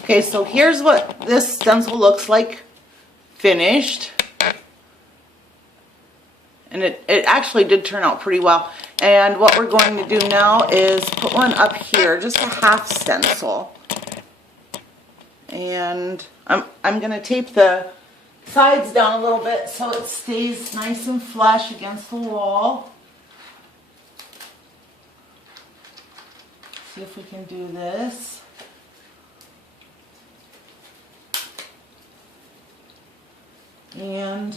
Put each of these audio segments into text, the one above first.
Okay, so here's what this stencil looks like finished. And it actually did turn out pretty well. And what we're going to do now is put one up here, just a half stencil. And I'm going to tape the sides down a little bit so it stays nice and flush against the wall. See if we can do this. And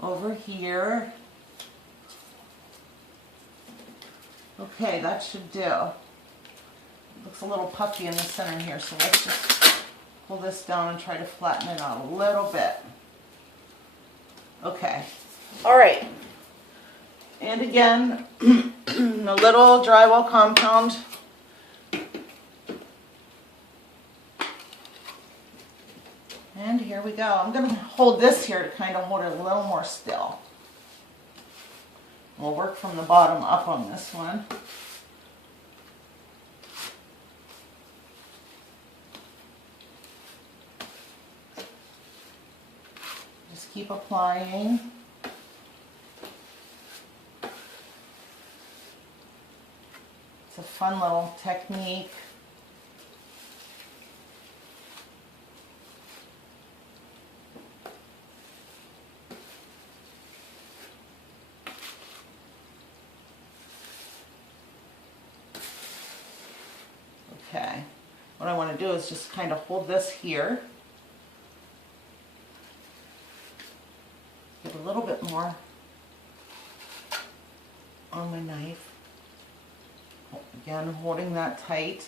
over here. Okay, that should do. Looks a little puffy in the center here, so let's just pull this down and try to flatten it out a little bit. Okay. All right. And again, a little drywall compound. And here we go. I'm going to hold this here to kind of hold it a little more still. We'll work from the bottom up on this one. Just keep applying. It's a fun little technique. Okay, what I want to do is just kind of hold this here. Get a little bit more on my knife. Again, holding that tight.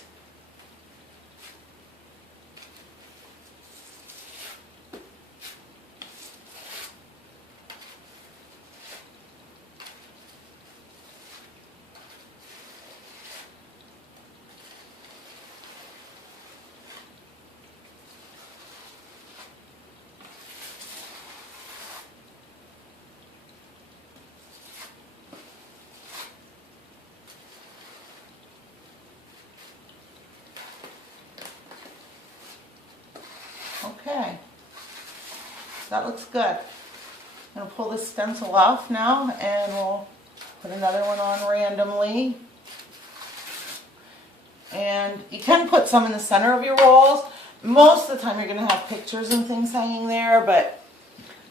Okay, that looks good. I'm going to pull this stencil off now and we'll put another one on randomly. And you can put some in the center of your walls. Most of the time you're going to have pictures and things hanging there, but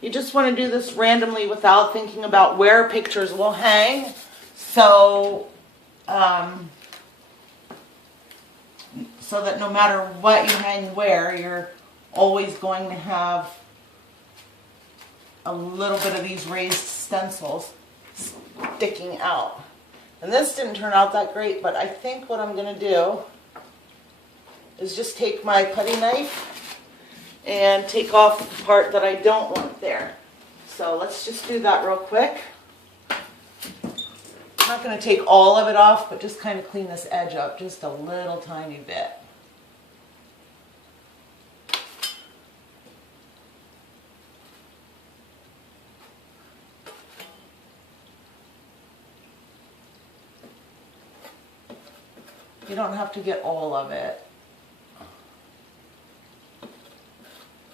you just want to do this randomly without thinking about where pictures will hang. So, so that no matter what you hang where, you're always going to have a little bit of these raised stencils sticking out. And this didn't turn out that great, but I think what I'm going to do is just take my putty knife and take off the part that I don't want there. So let's just do that real quick. I'm not going to take all of it off, but just kind of clean this edge up just a little tiny bit. You don't have to get all of it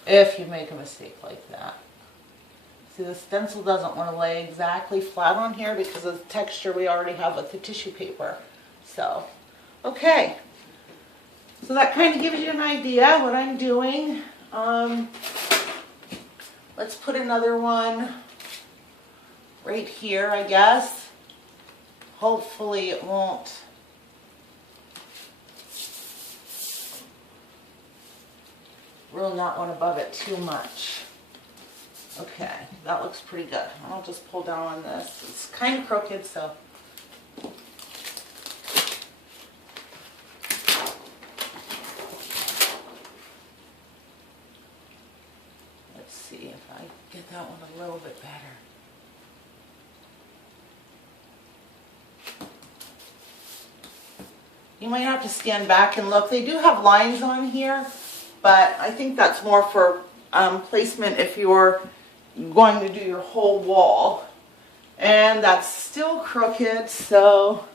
if you make a mistake like that. See, the stencil doesn't want to lay exactly flat on here because of the texture we already have with the tissue paper. So, okay. So that kind of gives you an idea what I'm doing. Let's put another one right here, I guess. Hopefully it won't ruin that one above it too much. Okay, that looks pretty good. I'll just pull down on this. It's kind of crooked, so. Let's see if I get that one a little bit better. You might have to stand back and look. They do have lines on here, but I think that's more for placement if you're going to do your whole wall. And that's still crooked, so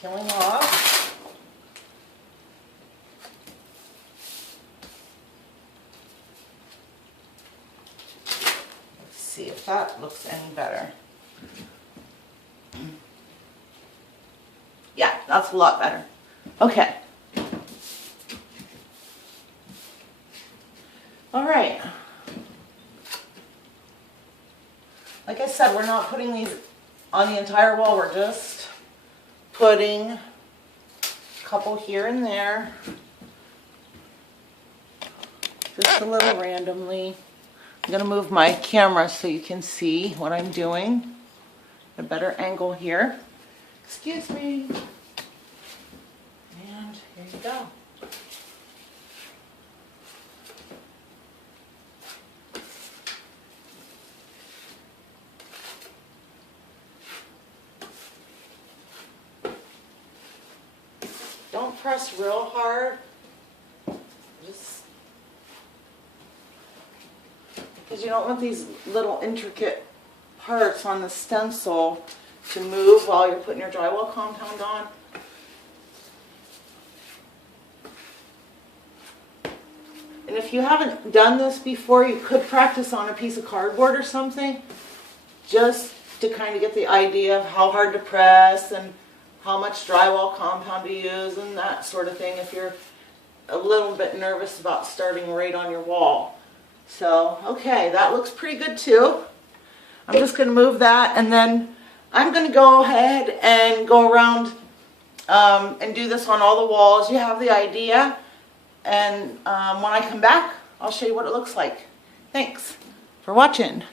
peeling off. if that looks any better. Yeah, that's a lot better. Okay. All right. Like I said, we're not putting these on the entire wall. We're just putting a couple here and there. Just a little randomly. I'm going to move my camera so you can see what I'm doing. A better angle here. Excuse me. And here you go. Don't press real hard. Just because you don't want these little intricate parts on the stencil to move while you're putting your drywall compound on. And if you haven't done this before, you could practice on a piece of cardboard or something, just to kind of get the idea of how hard to press and how much drywall compound to use and that sort of thing if you're a little bit nervous about starting right on your wall. So, okay, that looks pretty good too. I'm just going to move that, and then I'm going to go ahead and go around and do this on all the walls. You have the idea, and when I come back, I'll show you what it looks like. Thanks for watching.